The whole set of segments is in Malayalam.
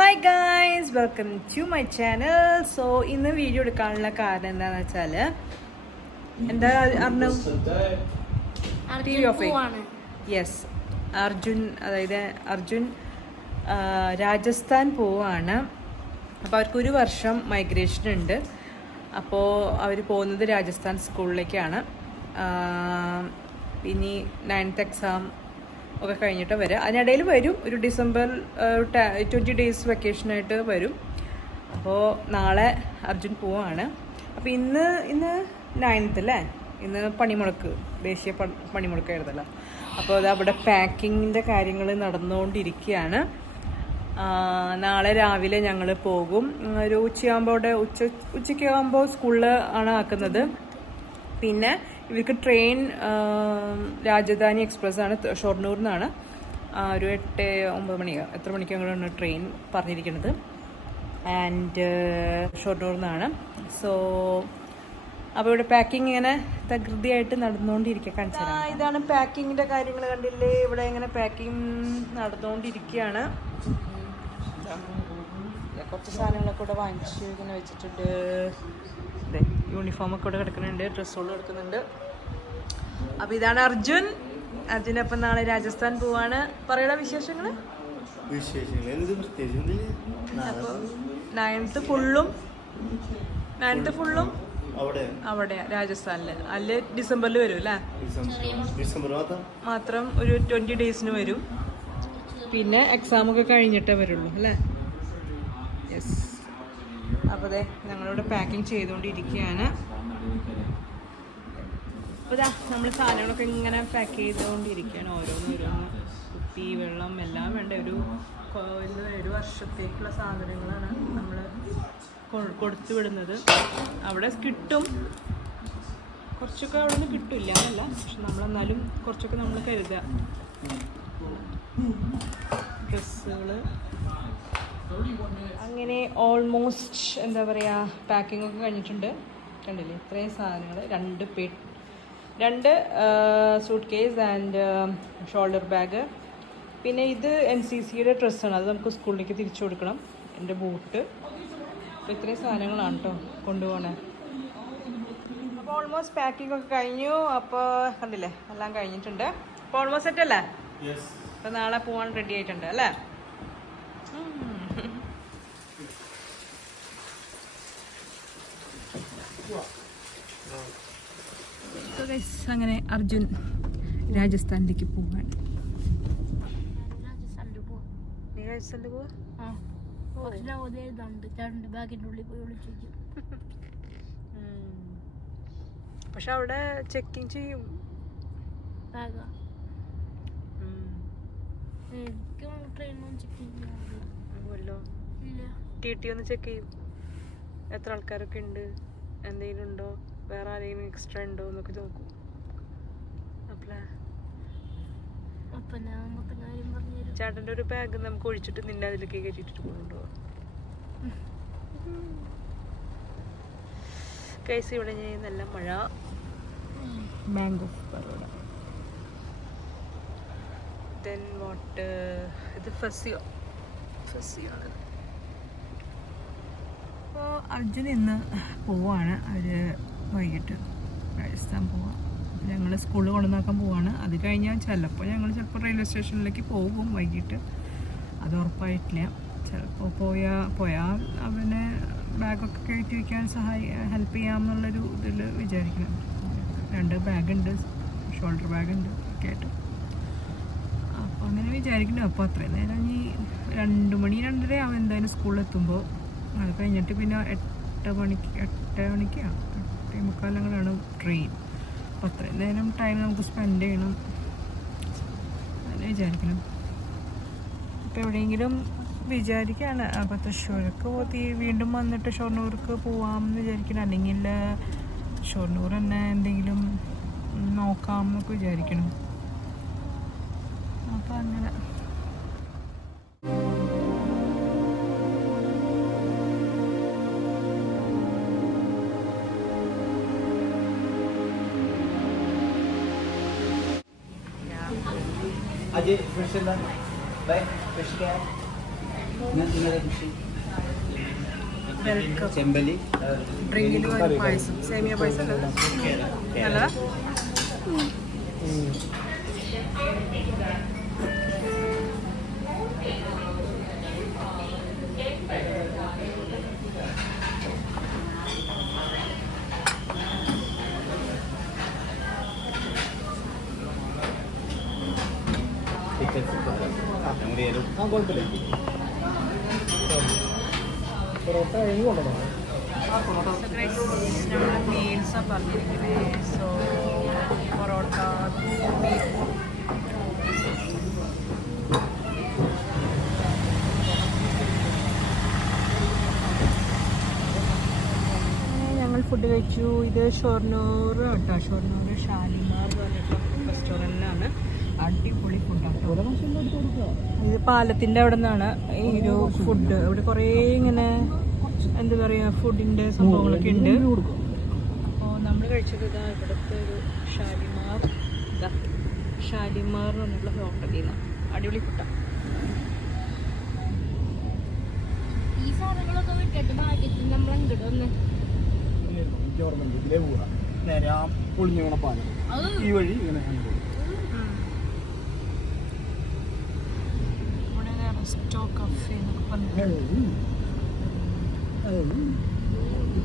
Hi guys, welcome to my channel. So ഇന്ന് വീഡിയോ എടുക്കാനുള്ള കാരണം എന്താണെന്ന് വെച്ചാൽ എന്താ അറിഞ്ഞു ടി വി ഓഫ് യെസ് അർജുൻ രാജസ്ഥാൻ പോവാണ്. അപ്പോൾ അവർക്കൊരു വർഷം മൈഗ്രേഷൻ ഉണ്ട്. അപ്പോൾ അവർ പോകുന്നത് രാജസ്ഥാൻ സ്കൂളിലേക്കാണ്. ഇനി 9th എക്സാം ഒക്കെ കഴിഞ്ഞിട്ട് വരിക. അതിനിടയിൽ വരും, ഒരു ഡിസംബർ 20 ഡേയ്സ് വെക്കേഷനായിട്ട് വരും. അപ്പോൾ നാളെ അർജുൻ പോവാണ്. അപ്പോൾ ഇന്ന് 9th അല്ലേ, ഇന്ന് പണിമുടക്ക്, ദേശീയ പണിമുടക്കായിരുന്നല്ലോ. അപ്പോൾ അത് അവിടെ പാക്കിങ്ങിൻ്റെ കാര്യങ്ങൾ നടന്നുകൊണ്ടിരിക്കുകയാണ്. നാളെ രാവിലെ ഞങ്ങൾ പോകും. ഒരു ഉച്ചയ്ക്കാകുമ്പോൾ സ്കൂളിൽ ആണ് ആക്കുന്നത്. പിന്നെ ഇവർക്ക് ട്രെയിൻ രാജധാനി എക്സ്പ്രസ് ആണ്, ഷൊർണൂരിൽ നിന്നാണ്. ഒരു 8-9 മണിയോ എത്ര മണിക്കാണ് ട്രെയിൻ പറഞ്ഞിരിക്കുന്നത്. ആൻഡ് ഷൊർണൂരിൽ നിന്നാണ്. സോ അപ്പോൾ ഇവിടെ പാക്കിങ് ഇങ്ങനെ തകൃതിയായിട്ട് നടന്നുകൊണ്ടിരിക്കുക. കാണിച്ചു തരാം. ഇതാണ് പാക്കിങ്ങിൻ്റെ കാര്യങ്ങൾ, കണ്ടില്ലേ? ഇവിടെ ഇങ്ങനെ പാക്കിങ് നടന്നുകൊണ്ടിരിക്കുകയാണ്. കുറച്ച് സാധനങ്ങളൊക്കെ ഇവിടെ വാങ്ങിച്ച് ഇങ്ങനെ വെച്ചിട്ടുണ്ട്. യൂണിഫോമൊക്കെ ഇവിടെ കിടക്കുന്നുണ്ട്, ഡ്രസ്സുകൾ കിടക്കുന്നുണ്ട്. അപ്പോൾ ഇതാണ് അർജുനപ്പം നാളെ രാജസ്ഥാൻ പോവാണ്. പറയണ വിശേഷങ്ങൾ. അപ്പോൾ 9th ഫുള്ളും അവിടെ രാജസ്ഥാനിൽ. അല്ലെ ഡിസംബറിൽ വരും അല്ലേ? മാത്രം ഒരു 20 ഡേയ്സിന് വരും. പിന്നെ എക്സാമൊക്കെ കഴിഞ്ഞിട്ടേ വരുള്ളൂ അല്ലേ? യെസ്. അപ്പോൾ അതെ, ഞങ്ങളിവിടെ പാക്കിങ് ചെയ്തുകൊണ്ടിരിക്കുകയാണ്. അപ്പോൾ ഇതാ നമ്മൾ സാധനങ്ങളൊക്കെ ഇങ്ങനെ പാക്ക് ചെയ്തുകൊണ്ടിരിക്കുകയാണ്. ഓരോന്ന് കുപ്പി, വെള്ളം എല്ലാം വേണ്ട. ഒരു വർഷത്തേക്കുള്ള സാധനങ്ങളാണ് നമ്മൾ കൊടുത്തു വിടുന്നത്. അവിടെ കിട്ടും, കുറച്ചൊക്കെ അവിടെ നിന്ന് കിട്ടില്ല എന്നല്ല, പക്ഷെ നമ്മളെന്നാലും കുറച്ചൊക്കെ നമ്മൾ കരുതുക. ഡ്രസ്സുകൾ അങ്ങനെ ഓൾമോസ്റ്റ് എന്താ പറയുക, പാക്കിംഗ് ഒക്കെ കഴിഞ്ഞിട്ടുണ്ട്. കണ്ടില്ലേ ഇത്രയും സാധനങ്ങൾ. 2 suit case and shoulder bag. പിന്നെ ഇത് NCCയുടെ ഡ്രസ്സാണ്, അത് നമുക്ക് സ്കൂളിലേക്ക് തിരിച്ചു കൊടുക്കണം. എൻ്റെ ബൂട്ട്. അപ്പോൾ ഇത്രയും സാധനങ്ങളാണ് കേട്ടോ കൊണ്ടുപോകണേ. അപ്പോൾ ഓൾമോസ്റ്റ് പാക്കിംഗ് ഒക്കെ കഴിഞ്ഞു. അപ്പോൾ കണ്ടില്ലേ എല്ലാം കഴിഞ്ഞിട്ടുണ്ട്. അപ്പോൾ ഓൾമോസ്റ്റ് സെറ്റ് അല്ലേ? അപ്പോൾ നാളെ പോകാൻ റെഡി ആയിട്ടുണ്ട് അല്ലേ? അങ്ങനെ അർജുൻ രാജസ്ഥാനിലേക്ക് പോവാൻ. പക്ഷെ അവിടെ ചെക്കിങ് ചെയ്യും. TT ഒന്ന് ചെക്ക് ചെയ്യും. എത്ര ആൾക്കാരൊക്കെ ഉണ്ട്, എന്തെങ്കിലും ഉണ്ടോ, വേറെ ആരെങ്കിലും എക്സ്ട്രാ ഉണ്ടോ എന്നൊക്കെ നോക്കും. ചേട്ടൻ്റെ ഒരു ബാഗ് നമുക്ക് ഒഴിച്ചിട്ട് നിന്നെ അതിലേക്ക് കയറ്റിട്ട് കൊണ്ടുപോകാം. കൈസ് ഇവിടെ നല്ല മഴ. Bank of Baroda. Then what, ഇത് ഫസിയോ ആണ്. അപ്പോൾ അർജുൻ ഇന്ന് പോവാണ്. അവർ വൈകിട്ട് രാജസ്ഥാൻ പോവാം. ഞങ്ങൾ സ്കൂളിൽ കൊണ്ടുവന്നാക്കാൻ പോവാണ്. അത് കഴിഞ്ഞാൽ ചിലപ്പോൾ റെയിൽവേ സ്റ്റേഷനിലേക്ക് പോകും വൈകിട്ട്. അത് ഉറപ്പായിട്ടില്ല. ചിലപ്പോൾ പോയാൽ അവനെ ബാഗൊക്കെ കയറ്റി വയ്ക്കാൻ ഹെൽപ്പ് ചെയ്യാമെന്നുള്ളൊരു ഇതിൽ വിചാരിക്കണം. 2 ബാഗുണ്ട്, ഷോൾഡർ ബാഗുണ്ട് ഒക്കെ ആയിട്ട്. അപ്പോൾ അങ്ങനെ വിചാരിക്കണം. അപ്പോൾ അത്രയും നേരം ഈ 2 മണി 2:30 ആവും എന്തായാലും സ്കൂളിലെത്തുമ്പോൾ. അത് കഴിഞ്ഞിട്ട് പിന്നെ 8 മണിക്കാണ് 8:45 ട്രെയിൻ. അപ്പോൾ അത്രയും നേരം ടൈം നമുക്ക് സ്പെൻഡ് ചെയ്യണം അങ്ങനെ വിചാരിക്കണം. ഇപ്പോൾ എവിടെയെങ്കിലും വിചാരിക്കുകയാണ്. അപ്പോൾ തൃശ്ശൂർക്ക് വീണ്ടും വന്നിട്ട് ഷൊർണൂർക്ക് പോവാമെന്ന് വിചാരിക്കണം. അല്ലെങ്കിൽ ഷൊർണൂർ തന്നെ എന്തെങ്കിലും നോക്കാം എന്നൊക്കെ വിചാരിക്കണം. അപ്പോൾ അങ്ങനെ Ajay, fish in the bag, fish can. ചെമ്പല്ലി ഡ്രിങ്കിൽ പായസം സേമിയ പായസം നല്ലതാ. മീൽസാണ് പറഞ്ഞിരിക്കുന്നത്. സോ പൊറോട്ട, ബീഫ്, ഞങ്ങൾ ഫുഡ് കഴിച്ചു. ഇത് ഷൊർണൂർ കേട്ടോ, ഷൊർണൂർ ഷാലിമാർ പറഞ്ഞിട്ടുള്ള റെസ്റ്റോറൻറ്റിലാണ്. അടിപൊളി ഫുഡാണ്. ഇത് പാലത്തിൻ്റെ അവിടെ നിന്നാണ് ഈ ഒരു ഫുഡ്. ഇവിടെ കുറേ ഇങ്ങനെ എന്താ പറയുക ഫുഡിൻ്റെ സംഭവങ്ങളൊക്കെ ഉണ്ട്. അപ്പോൾ നമ്മൾ കഴിച്ചത് ഇതാ ഇവിടുത്തെ ഒരു ഷാലിമാർ, ഷാലിമാർ എന്നുള്ള ഹോട്ടലിൽ നിന്ന്. അടിപൊളി ഫുഡാണ്. ഈ സാധനങ്ങളൊക്കെ വിട്ടിട്ട് ഭാഗ്യത്തിൽ നമ്മൾ അങ്ങോട്ട് വന്ന് ഈ വഴി ഇങ്ങനെ കഫേ എന്നൊക്കെ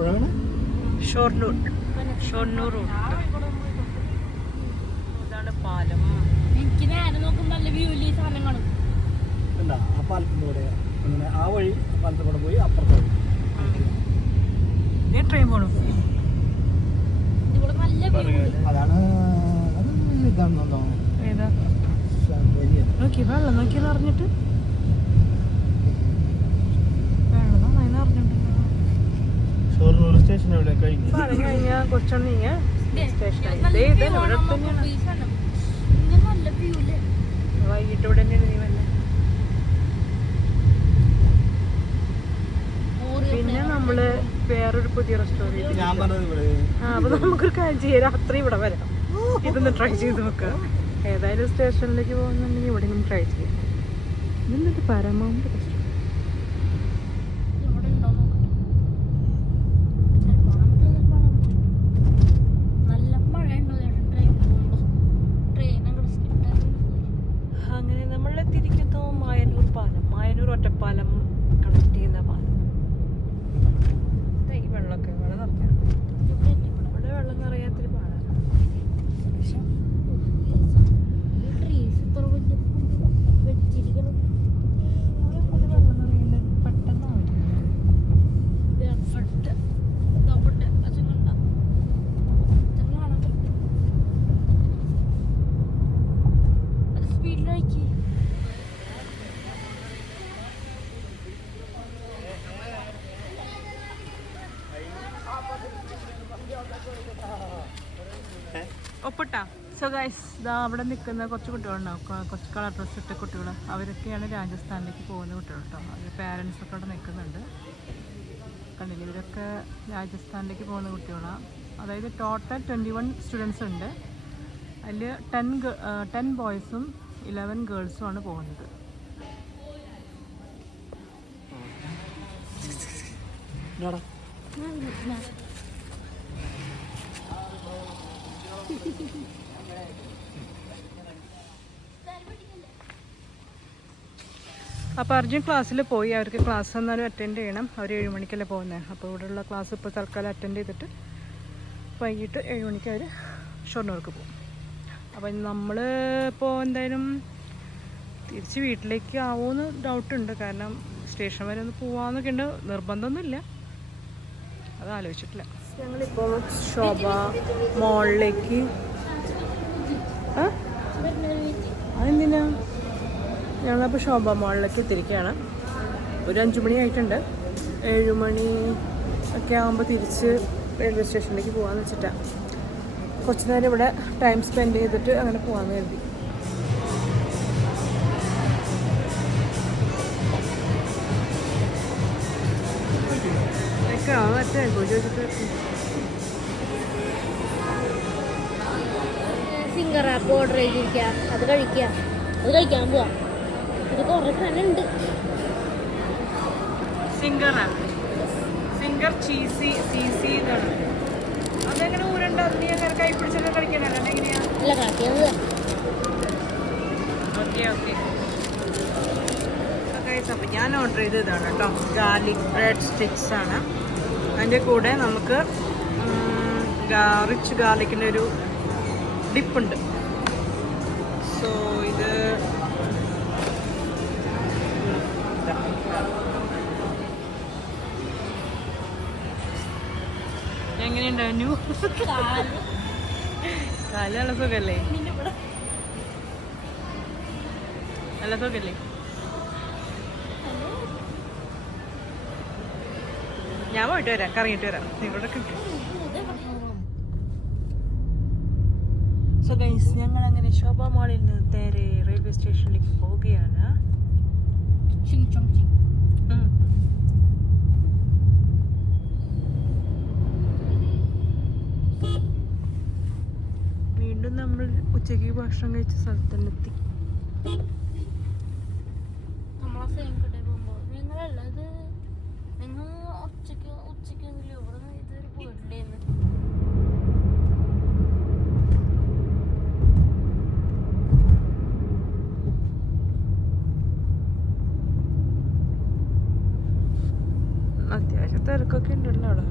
പറഞ്ഞു. ഷൊർണൂർ ഇതാണ് പാലം. എനിക്ക് നേരെ നോക്കുമ്പോൾ നല്ല വ്യൂല് ഈ സാധനം കാണും. ആ പാലത്തിൻ്റെ കൂടെ അങ്ങനെ ആ വഴി പാലത്തിൽ കൂടെ പോയി അപ്പുറത്ത് ട്രെയിൻ പോകണം. ഇവിടെ നല്ല വ്യൂ. അതാണ് ഇതാണെന്നോ ഏതാ നോക്കി വെള്ളം നോക്കി നിറഞ്ഞിട്ട് സ്റ്റേഷൻ എവിടെ കഴിഞ്ഞു കഴിഞ്ഞാൽ കുറച്ചൊന്നും നീങ്ങ സ്റ്റേഷനായി. വൈകിട്ട് ഇവിടെ തന്നെയാണ് നീ വന്നെ. പിന്നെ നമ്മള് വേറൊരു പുതിയ റെസ്റ്റോറൻറ്റ്. അപ്പൊ നമുക്കൊരു കാര്യം ചെയ്യാം, രാത്രി ഇവിടെ വരാം, ഇതൊന്ന് ട്രൈ ചെയ്ത് നോക്കാം. ഏതായാലും സ്റ്റേഷനിലേക്ക് പോകുന്നുണ്ടെങ്കിൽ ഇവിടെ നിന്ന് ട്രൈ ചെയ്യാം. ഇതെന്നിട്ട് പരമാവധി റെസ്റ്റോറൻറ്റ് ഒറ്റപ്പാലം കണക്ട് ചെയ്യുന്ന പാലം. ഈ വെള്ളമൊക്കെ വെള്ളം നിറഞ്ഞ ഇവിടെ വെള്ളം നിറയാത്തൊരു പാലാണ്. പെട്ടെന്ന് സ്പീഡിലാക്കി ഒപ്പിട്ടാ. സോ ഗൈസ് ഇതാ അവിടെ നിൽക്കുന്ന കുറച്ച് കുട്ടികളുണ്ടാവും, കുറച്ച് കളർ ഡ്രസ്സ് ഇട്ട കുട്ടികൾ. അവരൊക്കെയാണ് രാജസ്ഥാനിലേക്ക് പോകുന്ന കുട്ടികൾ കേട്ടോ. അവർ പാരൻസൊക്കെ അവിടെ നിൽക്കുന്നുണ്ട്. കണ്ടില്ല, ഇവരൊക്കെ രാജസ്ഥാനിലേക്ക് പോകുന്ന കുട്ടികളാണ്. അതായത് ടോട്ടൽ 21 സ്റ്റുഡൻസ് ഉണ്ട്. അതിൽ 10 ബോയ്സും 11 ഗേൾസും ആണ് പോകുന്നത്. അപ്പോൾ അർജുൻ ക്ലാസ്സിൽ പോയി. അവർക്ക് ക്ലാസ് എന്നാലും അറ്റൻഡ് ചെയ്യണം. അവർ 7 മണിക്കല്ലേ പോകുന്നത്. അപ്പോൾ ഇവിടെയുള്ള ക്ലാസ് ഇപ്പോൾ തൽക്കാലം അറ്റൻഡ് ചെയ്തിട്ട് വൈകിട്ട് 7 മണിക്ക് അവർ ഷൊർണൂർക്ക് പോകും. അപ്പം നമ്മൾ ഇപ്പോൾ എന്തായാലും തിരിച്ച് വീട്ടിലേക്ക് ആവുമെന്ന് ഡൗട്ടുണ്ട്. കാരണം സ്റ്റേഷൻ വരെ ഒന്ന് പോവാമെന്നൊക്കെ ഉണ്ട്, നിർബന്ധമൊന്നുമില്ല, അത് ആലോചിച്ചിട്ടില്ല. ഞങ്ങളിപ്പോൾ ശോഭ മോളിലേക്ക് അതെന്തിനാ ഞങ്ങളപ്പോൾ ശോഭ മോളിലേക്ക് എത്തിയിരിക്കുകയാണ്. ഒരു 5 മണി ആയിട്ടുണ്ട്. 7 മണി ഒക്കെ ആകുമ്പോൾ തിരിച്ച് റെയിൽവേ സ്റ്റേഷനിലേക്ക് പോകാമെന്ന് വെച്ചിട്ടാണ്. കുറച്ച് നേരം ഇവിടെ ടൈം സ്പെൻഡ് ചെയ്തിട്ട് അങ്ങനെ പോകാമെന്ന് കരുതി. മറ്റേ ചോദിച്ചിട്ട് സിംഗർ ആപ്പ് ഓർഡർ ചെയ്തിരിക്കുക, അത് കഴിക്കാൻ പോവാം. ഇത് കുറേ സാധനം ഉണ്ട്. സിംഗറാണ്. സിംഗർ ചീസി സീസി ഇതാണ്. അതെങ്ങനെ ഊരുണ്ട്? അത് നീ അങ്ങനെ കൈ പിടിച്ചെല്ലാം കളിക്കണല്ലോ, അതെങ്ങനെയാ? Okay okay. അപ്പം ഞാൻ ഓർഡർ ചെയ്ത് ഇതാണ് കേട്ടോ, ഗാർലിക് ബ്രെഡ് സ്റ്റിക്സ് ആണ്. അതിൻ്റെ കൂടെ നമുക്ക് റിച്ച് ഗാർലിക്കിൻ്റെ ഒരു ഡിപ്പുണ്ട്. സോ ഇത് എങ്ങനെയുണ്ടായിരുന്നു? കാലുള്ള സുഖല്ലേ? നല്ല സുഖല്ലേ? ഞാൻ പോയിട്ട് വരാം, കറങ്ങിയിട്ട് വരാം. ഇവിടെ കിട്ടും. സോ ഗൈസ്, ഞങ്ങൾ അങ്ങനെ ശോഭ മാളിൽ നിന്ന് നേരെ റെയിൽവേ സ്റ്റേഷനിലേക്ക് പോവുകയാണ്. വീണ്ടും നമ്മൾ ഉച്ചയ്ക്ക് ഭക്ഷണം കഴിച്ച സ്ഥലത്ത് തന്നെ എത്തി. അത്യാവശ്യം തിരക്കൊക്കെ ഉണ്ടല്ലോ അവിടെ.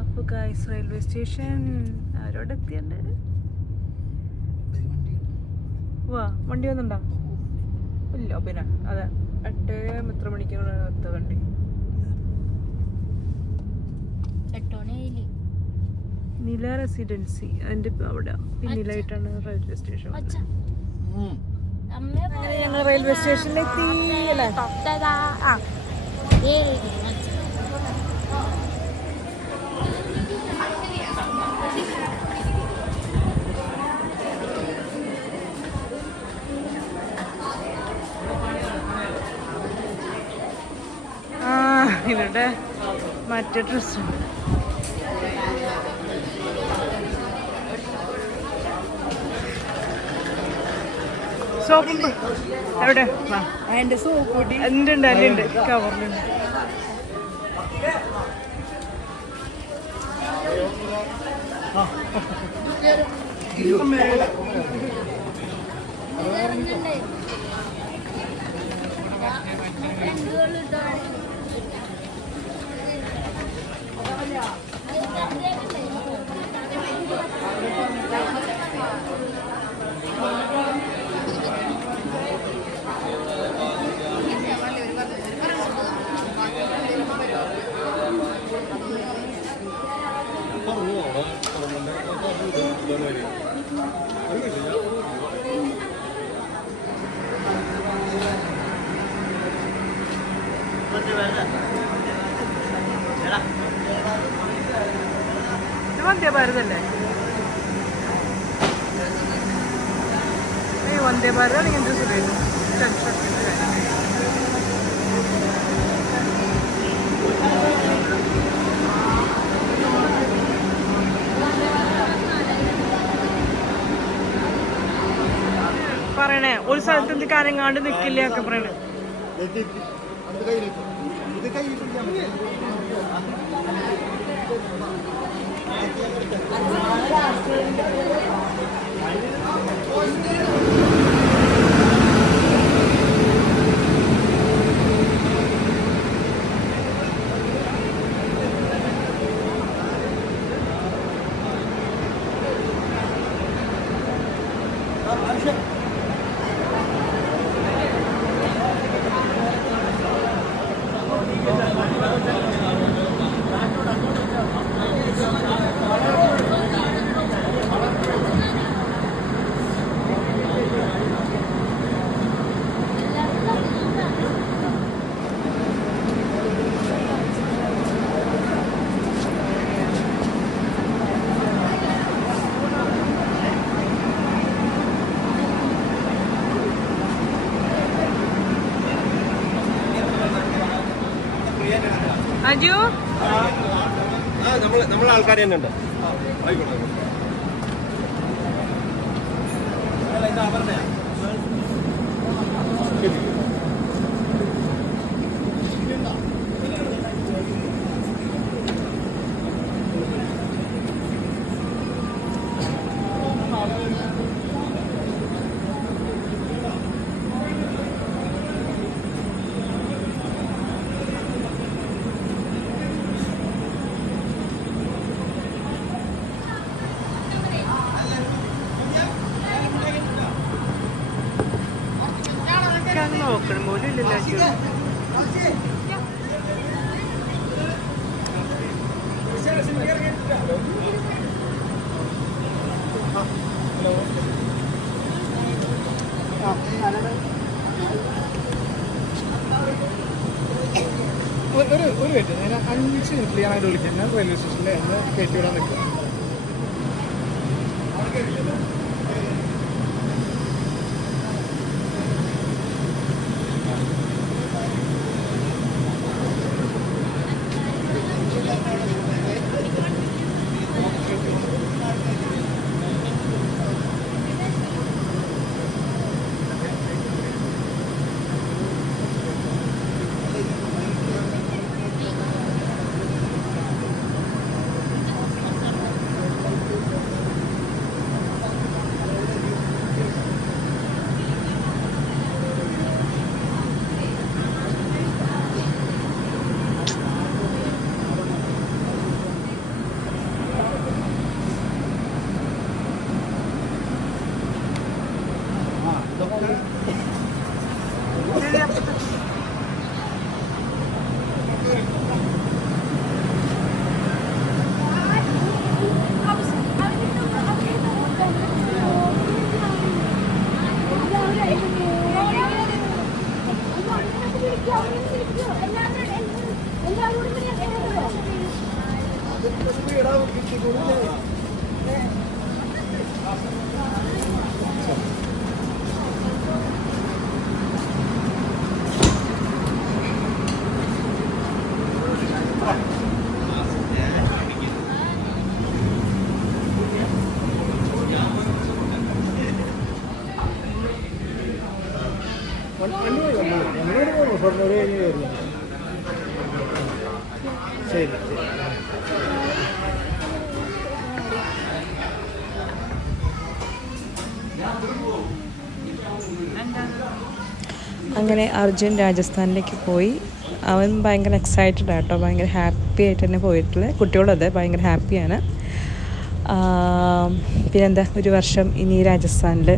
അപ്പൊ ഗൈസ്, റെയിൽവേ സ്റ്റേഷൻ ആരോടെ എത്തിയല്ലേ? വാ, വണ്ടി വന്നിട്ടുണ്ടോ? ഇല്ല, പിന്നെ അതെ 8 എത്ര മണിക്കാണ് എത്ത വണ്ടി? 8 നില റെസിഡൻസി, അതിന്റെ അവിടെ പിന്നിലായിട്ടാണ് റെയിൽവേ സ്റ്റേഷൻ. ഞങ്ങൾ റെയിൽവേ സ്റ്റേഷനിലെത്തി അല്ലേ? ഇവിടെ മറ്റേ ഡ്രസ്സുണ്ട്. സോപ്പ് എവിടെ? അതിന്റെ സോപ്പ് പൊടി ഉണ്ട്, അതിലുണ്ട്, കവറിലുണ്ട്. വന്ദേ ഭാരതല്ലേ? ഈ വന്ദേ ഭാരത് ഇങ്ങനത്തെ സുഖമായിരുന്നു. പറയണേ ഒരു സ്ഥലത്ത് എന്ത് കാര്യങ്ങാണ്ട് നിക്കില്ല ഒക്കെ പറയണേ. അജു നമ്മളെ ആൾക്കാർ തന്നെ ഉണ്ട്. ഉള്ളിലേക്ക്. ഒരു മിനിറ്റ്, ഞാൻ 5 മിനിറ്റിൽ ഞാനായിട്ട് വിളിക്കാം. ഞാൻ റെയിൽവേ സ്റ്റേഷനിൽ എന്നെ കയറ്റി വിടാൻ നിൽക്കുക. ശരി. അങ്ങനെ അർജുൻ രാജസ്ഥാനിലേക്ക് പോയി. അവൻ ഭയങ്കര എക്സൈറ്റഡ് ആട്ടോ, ഭയങ്കര ഹാപ്പി ആയിട്ട് തന്നെ പോയിട്ടുള്ളത്. കുട്ടികളത് ഭയങ്കര ഹാപ്പിയാണ്. പിന്നെന്താ, ഒരു വർഷം ഇനി രാജസ്ഥാനിൽ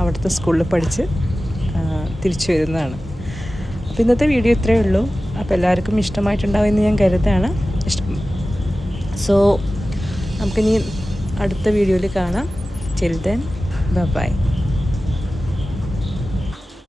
അവിടുത്തെ സ്കൂളിൽ പഠിച്ച് തിരിച്ചു വരുന്നതാണ്. അപ്പോൾ ഇന്നത്തെ വീഡിയോ ഇത്രയേ ഉള്ളൂ. അപ്പോൾ എല്ലാവർക്കും ഇഷ്ടമായിട്ടുണ്ടാവുമെന്ന് ഞാൻ കരുതാണ്. സോ നമുക്കിനി അടുത്ത വീഡിയോയിൽ കാണാം. Till then, bye bye.